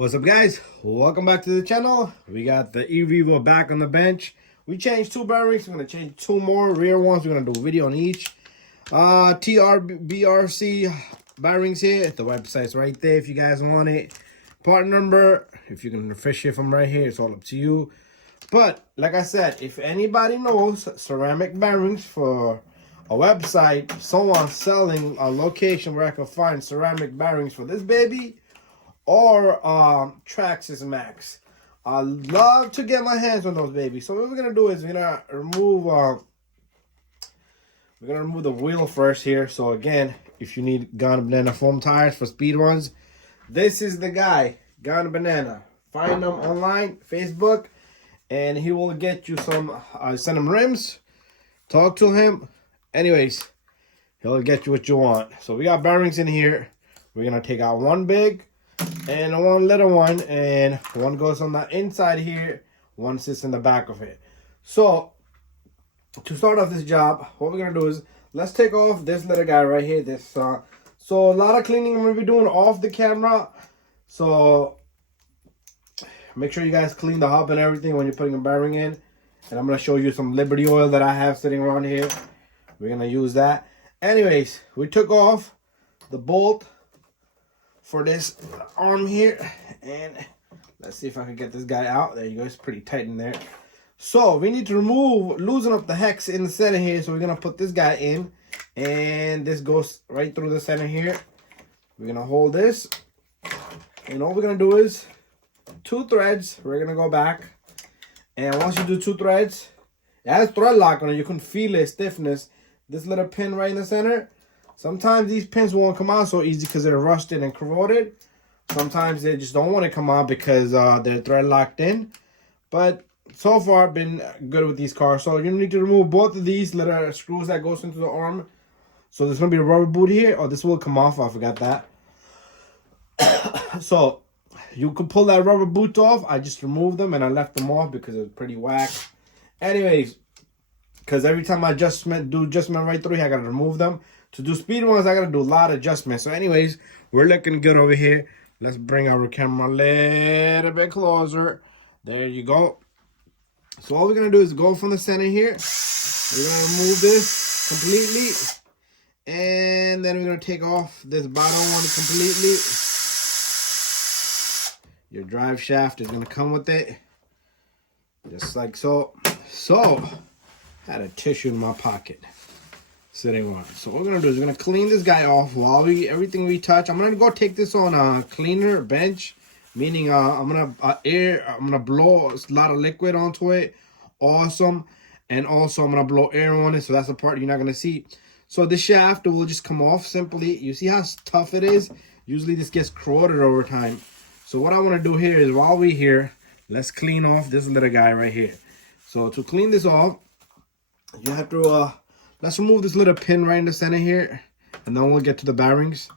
What's up, guys? Welcome back to the channel. We got the erevo back on the bench. We changed two bearings. We're going to change two more rear ones. We're going to do a video on each. TRBRC bearings here. The website's right there if you guys want it. Part number, if you can fish it from right here, it's all up to you. But like I said, if anybody knows ceramic bearings for a website, someone selling a location where I can find ceramic bearings for this baby, or traxxas max, I love to get my hands on those babies. So what we're gonna do is we're gonna remove the wheel first here. So again, if you need Ghana Banana foam tires for speed ones, this is the guy, Ghana Banana. Find him online, Facebook, and he will get you some. Send him rims, talk to him. Anyways, he'll get you what you want. So we got bearings in here. We're gonna take out one big and one little one, and one goes on the inside here, one sits in the back of it. So to start off this job, what we're gonna do is let's take off this little guy right here. So a lot of cleaning I'm gonna be doing off the camera, so make sure you guys clean the hub and everything when you're putting a bearing in. And I'm gonna show you some Liberty oil that I have sitting around here. We're gonna use that. Anyways, we took off the bolt for this arm here, and let's see if I can get this guy out. There you go, it's pretty tight in there. So we need to loosen up the hex in the center here. So we're gonna put this guy in, and this goes right through the center here. We're gonna hold this, and all we're gonna do is two threads. We're gonna go back, and once you do two threads, it has thread lock on it. You can feel it, stiffness. This little pin right in the center. Sometimes these pins won't come out so easy because they're rusted and corroded. Sometimes they just don't want to come out because they're thread locked in. But so far, I've been good with these cars. So you need to remove both of these little screws that goes into the arm. So there's going to be a rubber boot here. Oh, this will come off. I forgot that. So you can pull that rubber boot off. I just removed them and I left them off because it was pretty whack. Anyways, because every time I do adjustment right through here, I got to remove them. To do speed ones, I got to do a lot of adjustments. So anyways, we're looking good over here. Let's bring our camera a little bit closer. There you go. So all we're going to do is go from the center here. We're going to remove this completely. And then we're going to take off this bottom one completely. Your drive shaft is going to come with it. Just like so. So, I had a tissue in my pocket sitting on. So what we're gonna do is we're gonna clean this guy off while everything we touch. I'm gonna go take this on a cleaner bench, meaning I'm gonna blow a lot of liquid onto it. Awesome. And also I'm gonna blow air on it, so that's the part you're not gonna see. So the shaft will just come off simply. You see how tough it is? Usually this gets corroded over time. So what I want to do here is while we're here, let's clean off this little guy right here. So to clean this off, you have to let's remove this little pin right in the center here, and then we'll get to the bearings.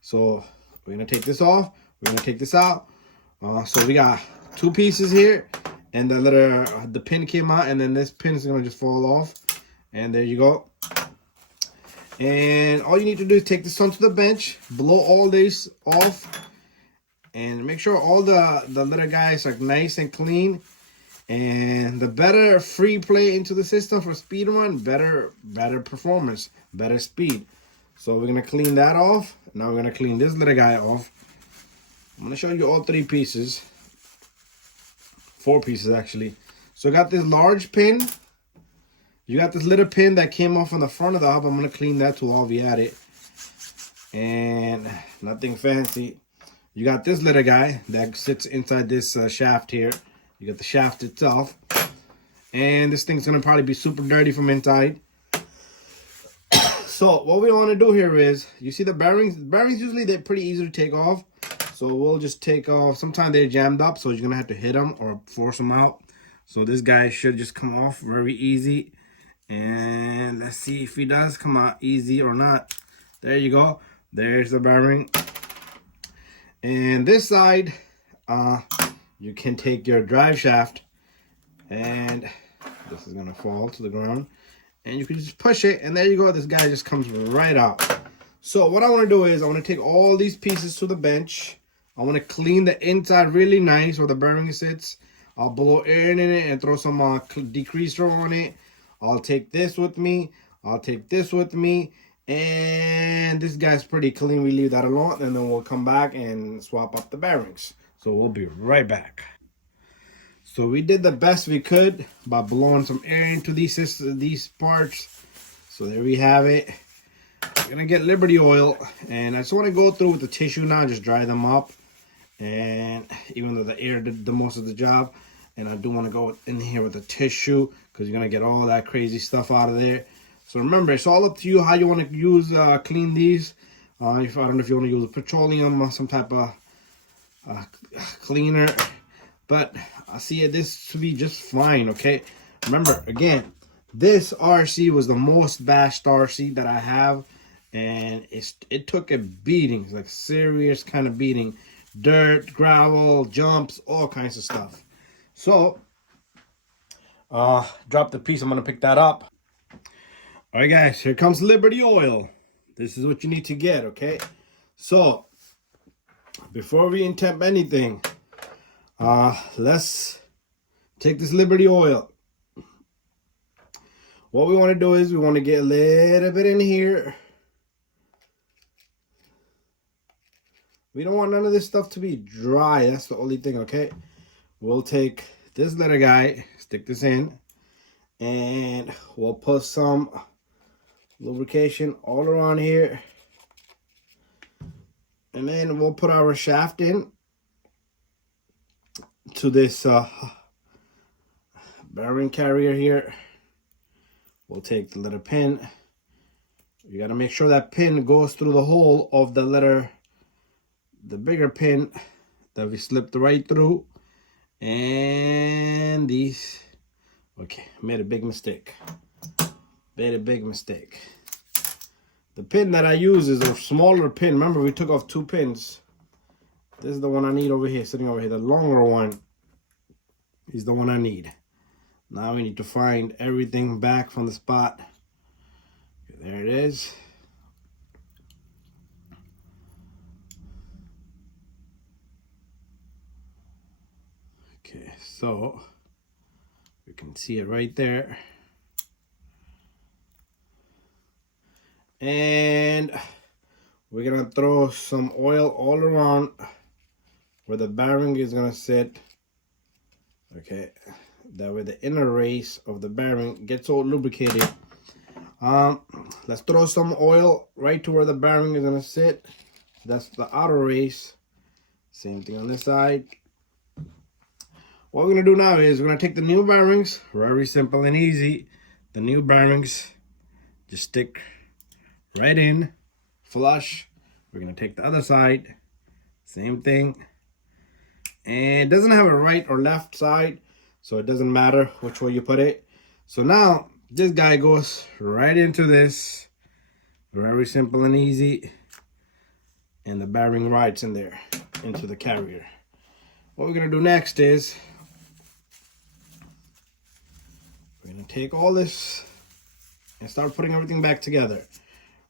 So we're gonna take this off. We're gonna take this out. So we got two pieces here, and the pin came out, and then this pin is gonna just fall off. And there you go. And all you need to do is take this onto the bench, blow all this off, and make sure all the little guys are nice and clean. And the better free play into the system for speed run, better performance, better speed. So we're gonna clean that off. Now we're gonna clean this little guy off. I'm gonna show you all three pieces, four pieces actually. So I got this large pin. You got this little pin that came off on the front of the hub. I'm gonna clean that too while we at it. And nothing fancy. You got this little guy that sits inside this shaft here. You got the shaft itself, and this thing's gonna probably be super dirty from inside. So what we want to do here is, you see the bearings. Bearings usually they're pretty easy to take off. So we'll just take off. Sometimes they're jammed up, so you're gonna have to hit them or force them out. So this guy should just come off very easy. And let's see if he does come out easy or not. There you go. There's the bearing. And this side, you can take your drive shaft, and this is gonna fall to the ground, and you can just push it, and there you go. This guy just comes right out. So what I want to do is I want to take all these pieces to the bench. I want to clean the inside really nice where the bearing sits. I'll blow air in it and throw some degreaser on it. I'll take this with me. I'll take this with me. And this guy's pretty clean. We leave that alone, and then we'll come back and swap up the bearings. So we'll be right back. So we did the best we could by blowing some air into these parts. So there we have it. We're gonna get Liberty oil, and I just want to go through with the tissue now, just dry them up. And even though the air did the most of the job, and I do want to go in here with the tissue because you're gonna get all that crazy stuff out of there. So remember, it's all up to you how you want to use clean these. If I don't know if you want to use petroleum or some type of cleaner, but I see this to be just fine. Okay, remember again, this RC was the most bashed RC that I have, and it took a beating, like serious kind of beating, dirt, gravel, jumps, all kinds of stuff. So drop the piece. I'm gonna pick that up. All right, guys, here comes Liberty oil. This is what you need to get, okay? So before we intemp anything, let's take this Liberty oil. What we want to do is we want to get a little bit in here. We don't want none of this stuff to be dry. That's the only thing, okay? We'll take this little guy, stick this in, and we'll put some lubrication all around here. And then we'll put our shaft in to this bearing carrier here. We'll take the little pin. You got to make sure that pin goes through the hole of the bigger pin that we slipped right through. And these, okay, made a big mistake. Made a big mistake. The pin that I use is a smaller pin. Remember, we took off 2 pins. This is the one I need over here, sitting over here. The longer one is the one I need. Now we need to find everything back from the spot. Okay, there it is. Okay, so we can see it right there. And we're gonna throw some oil all around where the bearing is gonna sit. Okay, that way the inner race of the bearing gets all lubricated. Let's throw some oil right to where the bearing is gonna sit. That's the outer race. Same thing on this side. What we're gonna do now is we're gonna take the new bearings, very simple and easy. The new bearings, just stick right in, flush. We're gonna take the other side, same thing. And it doesn't have a right or left side, so it doesn't matter which way you put it. So now this guy goes right into this, very simple and easy. And the bearing rides in there, into the carrier. What we're gonna do next is we're gonna take all this and start putting everything back together.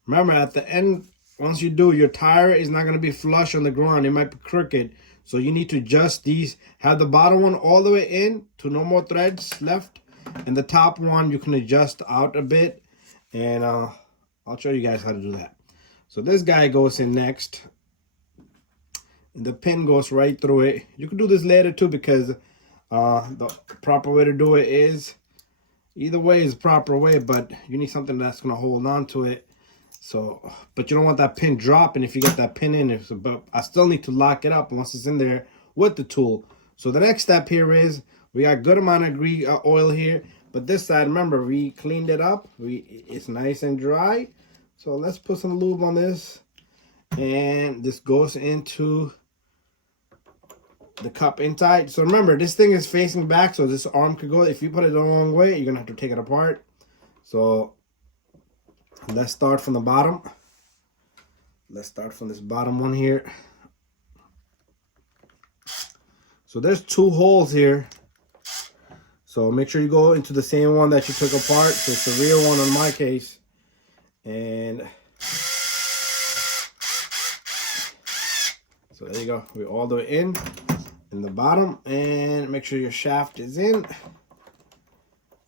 Remember, at the end, once you do, your tire is not going to be flush on the ground. It might be crooked. So you need to adjust these. Have the bottom one all the way in to no more threads left. And the top one, you can adjust out a bit. And I'll show you guys how to do that. So this guy goes in next. And the pin goes right through it. You can do this later too, because the proper way to do it is, either way is the proper way, but you need something that's going to hold on to it. So, but you don't want that pin dropping if you get that pin in. But I still need to lock it up once it's in there with the tool. So the next step here is we got a good amount of oil here. But this side, remember, we cleaned it up. It's nice and dry. So let's put some lube on this. And this goes into the cup inside. So remember, this thing is facing back, so this arm could go. If you put it the wrong way, you're going to have to take it apart. So let's start from the bottom. Let's start from this bottom one here. So there's 2 holes here. So make sure you go into the same one that you took apart. So it's the rear one in my case. And so there you go. We're all the way in the bottom, and make sure your shaft is in.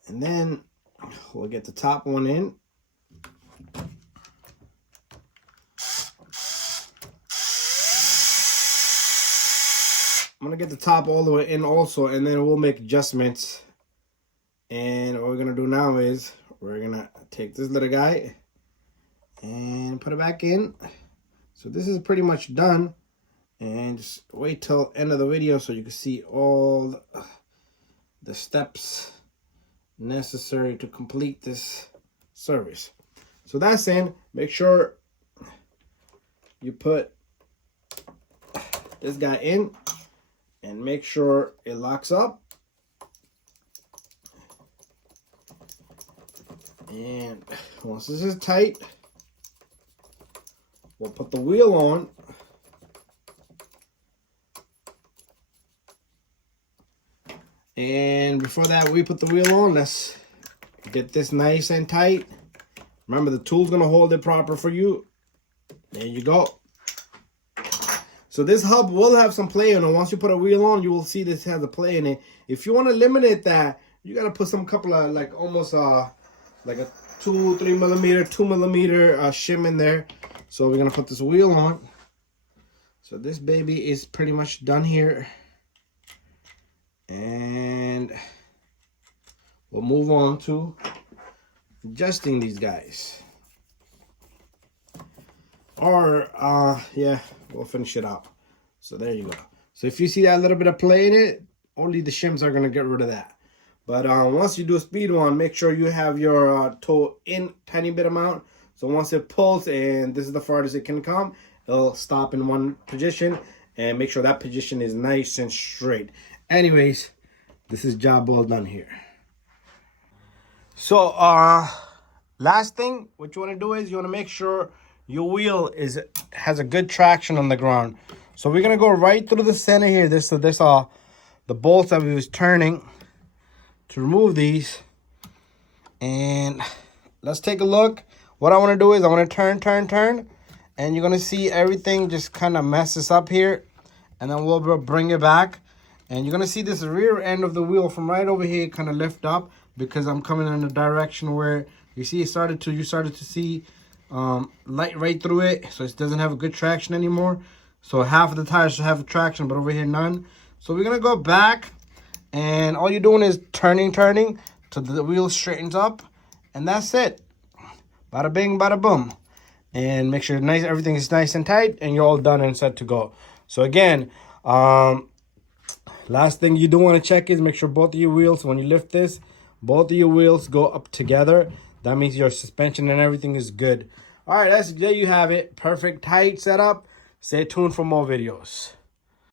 And then we'll get the top one in. I'm gonna get the top all the way in also, and then we'll make adjustments. And what we're gonna do now is we're gonna take this little guy and put it back in. So this is pretty much done. And just wait till end of the video so you can see all the steps necessary to complete this service. So that's in. Make sure you put this guy in and make sure it locks up. And once this is tight, we'll put the wheel on. And before that, we put the wheel on. Let's get this nice and tight. Remember, the tool's gonna hold it proper for you. There you go. So this hub will have some play in it. Once you put a wheel on, you will see this has a play in it. If you want to eliminate that, you gotta put some couple of like almost like a 2 millimeter shim in there. So we're gonna put this wheel on. So this baby is pretty much done here. And we'll move on to adjusting these guys. Or, yeah, we'll finish it out. So there you go. So if you see that little bit of play in it, only the shims are going to get rid of that. But once you do a speed one, make sure you have your toe in tiny bit amount. So once it pulls and this is the farthest it can come, it'll stop in one position. And make sure that position is nice and straight. Anyways, this is job well done here. So last thing what you want to do is you want to make sure your wheel has a good traction on the ground. So we're gonna go right through the center here. This the bolts that we was turning to remove these. And let's take a look. What I want to do is I want to turn, and you're gonna see everything just kind of messes up here. And then we'll bring it back. And you're going to see this rear end of the wheel from right over here kind of lift up because I'm coming in the direction where you see you started to see light right through it. So it doesn't have a good traction anymore. So half of the tires should have traction, but over here none. So we're going to go back, and all you're doing is turning till the wheel straightens up. And that's it. Bada bing, bada boom. And make sure everything is nice and tight, and you're all done and set to go. So again, last thing you do want to check is make sure both of your wheels, when you lift this, both of your wheels go up together. That means your suspension and everything is good. All right, there you have it. Perfect tight setup. Stay tuned for more videos.